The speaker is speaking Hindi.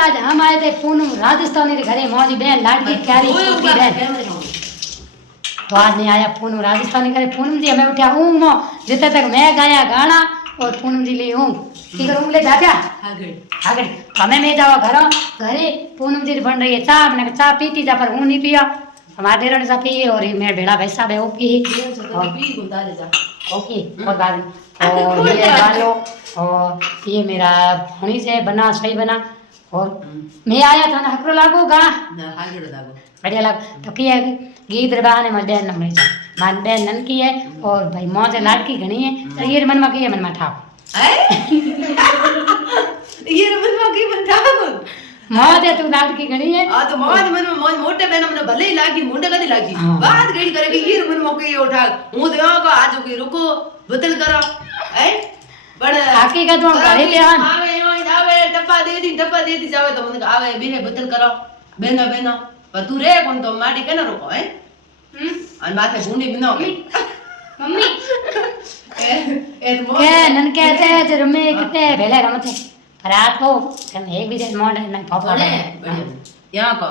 आज हम आए थे पूनम राजस्थानी के घरे मौजी बहन लाडकी प्यारी छोटी बहन तो आज नहीं आया पूनम राजस्थानी करे पूनम जी हमें उठा ऊँग मो जितने तक मैं गाया गाना और पूनम जी ली ऊँग की करूँ ले दादा आगे हमें मैं जावा घरे पूनम जी बन रही है चाय मैंने चाय पीती जा पर हूँ नहीं पिया हमारे डेरा सा पिए और ये मेरे भेड़ा भैंसा है वो पी ओके और बात और ये डालो और ये मेरा होनी से बना सही बना और मैं आया था ना हकरो लागो गा बढ़िया लग तो किया गीत रबाने में बहन नमड़ी जा मान बहन नन की है और भाई मौज लाडकी घनी है तो ये मन में की है मन में ठाप ये मन में की मन ठाप मौज है तू लाडकी घनी है आ तो मौज मन में मौज मोटे बहन मन भले ही लागी मुंडे कदी लागी बात गई करे कि ये मन में की उठा हूं तो को आज की रुको बदल करो है बड़ हकीकत में घरे पे आवे टप्पा दे दी जावे तो मन आवे बेहे बदल करो बेना पर तू रे कौन तो माटी के ना रुको है अन माथे गुंडी बिनो मम्मी ए के नन कहते हैं जो में कितने भेले रमते रात को एक भी दिन मोड़ नहीं पापा बढ़िया यहाँ को